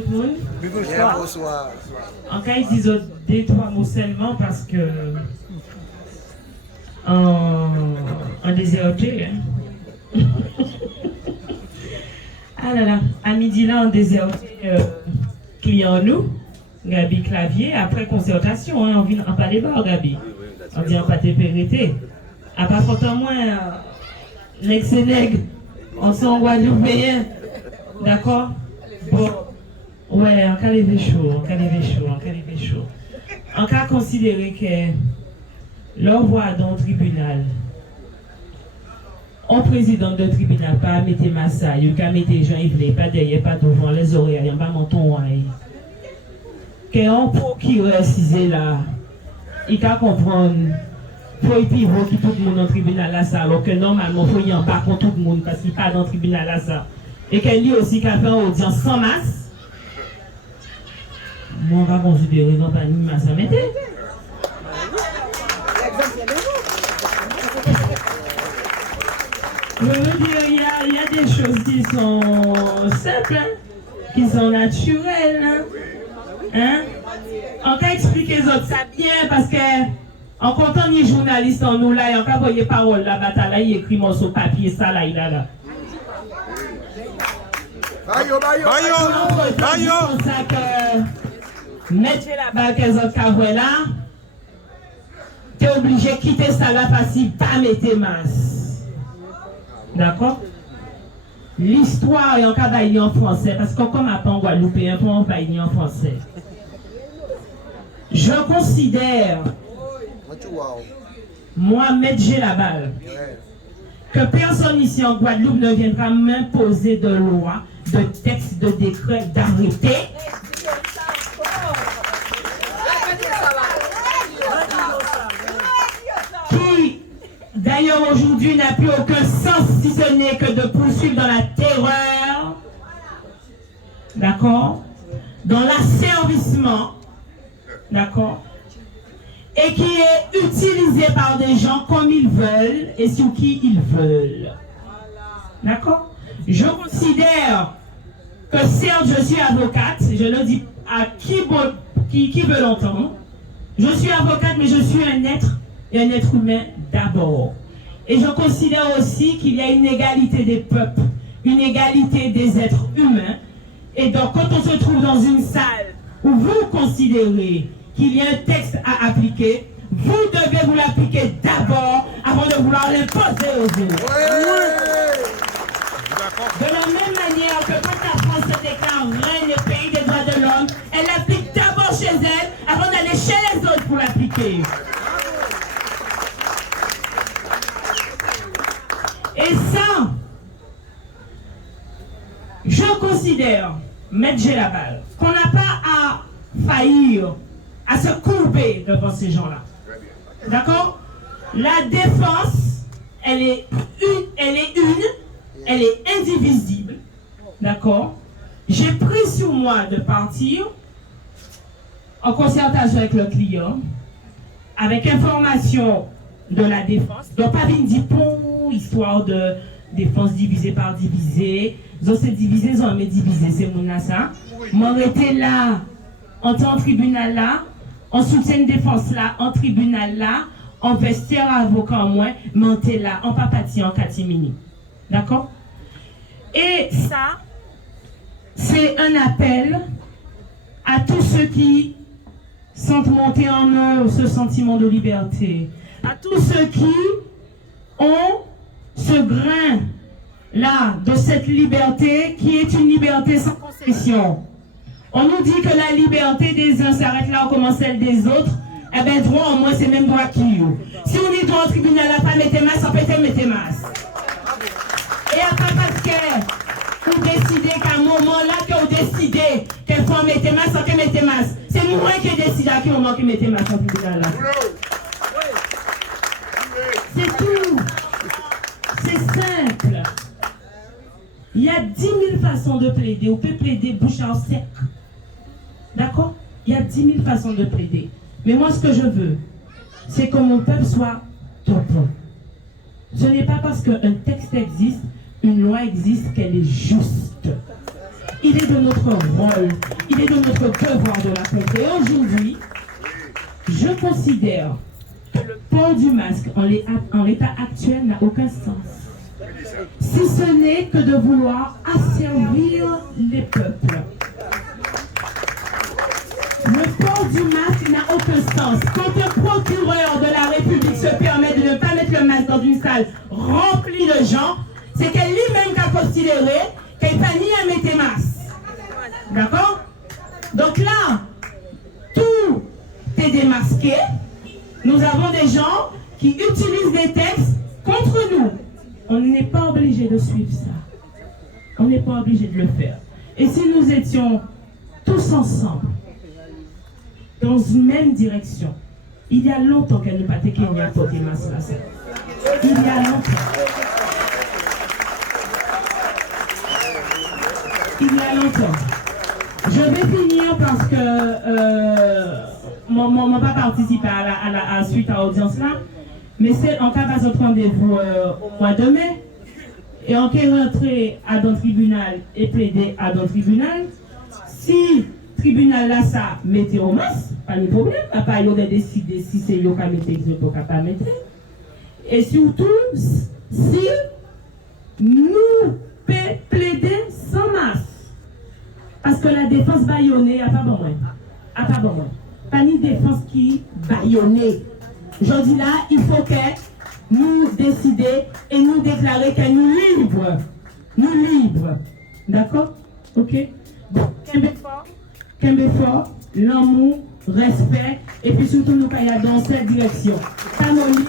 tout le monde. Bonsoir. En cas, ils disent deux, trois mots seulement parce que en déserté. Hein. Ah là là, à midi là, en déserté, client nous, Gabi Clavier, après concertation, hein, on vient en pas les bars, Gabi. On dit en pas tes pérités. À pas pourtant moins, l'ex-Sénègue, on s'en Guadeloupéen. D'accord? Bon. Ouais, en cas de chaud. En cas considérer que l'envoi dans le tribunal, un président de tribunal, pas mettre massa, il a mettre Jean-Yves, pas derrière, pas devant, les oreilles, il n'y a pas menton. Qu'un procureur cisé là, il peut comprendre. Faut y pivot qui tout le monde dans le tribunal là, ça, alors que normalement, il faut y en bas contre tout le monde parce qu'il n'est pas dans le tribunal là, ça. Et qu'elle lui aussi qui a fait une audience sans masse. Moi, on va considérer non pas ni masse à mettre. Je veux dire, il y a des choses qui sont simples, hein, qui sont naturelles. Hein? On peut expliquer les autres ça bien parce que en comptant les journalistes en nous là, et en cas voyez parole la bataille là, il écrit morceau papier, ça là, il a là. Bayo. C'est ça que mettre là-bas que les autres cavois là, t'es obligé de quitter ça là parce qu'il pas mettre masse. D'accord? L'histoire est en cas d'ailleurs en français parce que comme à en Guadeloupéen, on va y en français. Je considère, moi, mettre la balle, que personne ici en Guadeloupe ne viendra m'imposer de loi, de texte, de décret, d'arrêté. Qui, d'ailleurs, aujourd'hui n'a plus aucun sens si ce n'est que de poursuivre dans la terreur, d'accord, dans l'asservissement, d'accord, et qui est utilisé par des gens comme ils veulent et sur qui ils veulent. D'accord? Je considère que certes je suis avocate, je le dis à qui veut l'entendre. Je suis avocate, mais je suis un être et un être humain d'abord. Et je considère aussi qu'il y a une égalité des peuples, une égalité des êtres humains. Et donc quand on se trouve dans une salle où vous considérez qu'il y a un texte à appliquer, vous devez vous l'appliquer d'abord avant de vouloir l'imposer aux autres. De la même manière que quand la France se déclare reine et pays des droits de l'homme, elle l'applique d'abord chez elle avant d'aller chez les autres pour l'appliquer. Et ça, je considère, Maître Gélabal, qu'on n'a pas à faillir, à se courber devant ces gens-là. D'accord? La défense, elle est indivisible. D'accord? J'ai pris sur moi de partir en concertation avec le client, avec information de la défense. Donc, pas une dipon, histoire de défense divisée par divisée. Donc, c'est divisé, ils ont mis divisé, c'est mon ça. Moi, j'étais là, en tant que tribunal là, en soutien de défense là, en tribunal là, en vestiaire avocat en moins, monter là, en papati, en catimini. D'accord? Et ça, c'est un appel à tous ceux qui sentent monter en eux ce sentiment de liberté, à tous ceux qui ont ce grain là de cette liberté qui est une liberté sans concession. On nous dit que la liberté des uns s'arrête là où commence celle des autres. Eh bien, droit au moins, c'est même droit qui vous. Si on dit droit au tribunal, à pas mettre masse, on peut mettre masse. Et à pas parce que vous décidez qu'à un moment là, que vous décidez qu'il faut mettre masse, on peut mettre masse. C'est moi qui décide à quel moment qui mettre masse au tribunal là. C'est tout. C'est simple. Il y a 10 000 façons de plaider. On peut plaider bouche en sec. D'accord? Il y a 10 000 façons de plaider. Mais moi, ce que je veux, c'est que mon peuple soit top. Ce n'est pas parce qu'un texte existe, une loi existe, qu'elle est juste. Il est de notre rôle, il est de notre devoir de la porter. Et aujourd'hui, je considère que le port du masque en l'état actuel n'a aucun sens. Si ce n'est que de vouloir asservir les peuples. Le port du masque n'a aucun sens. Quand un procureur de la République se permet de ne pas mettre le masque dans une salle remplie de gens, c'est qu'elle lui-même qui a considéré qu'elle n'a ni à mettre masque. D'accord? Donc là, tout est démasqué. Nous avons des gens qui utilisent des textes contre nous. On n'est pas obligé de suivre ça. On n'est pas obligé de le faire. Et si nous étions tous ensemble, dans une même direction, il y a longtemps qu'elle ne pas été qu'il n'y a pas de masque là. Il y a longtemps. Il y a longtemps. Je vais finir parce que mon pas participé à la suite à l'audience là, mais c'est en cas de notre rendez-vous au mois de mai, et en cas de rentrer à dans le tribunal et plaider à dans le tribunal, si le tribunal là ça mettez au masque, pas de problème, papa il aurait décidé si c'est lui qui a mettre, il ne peut pas mettre. Et surtout, si nous plaider sans masque. Parce que la défense baïonnée, à pas bon moins. À pas bon moins. Pas ni défense qui baïonnée. Je dis là, il faut que nous décider et nous déclarer que nous libres. Nous libres. D'accord? Ok? Bon, Kembe fort, l'amour, respect, et puis surtout nous pas y aller dans cette direction. Tanoli.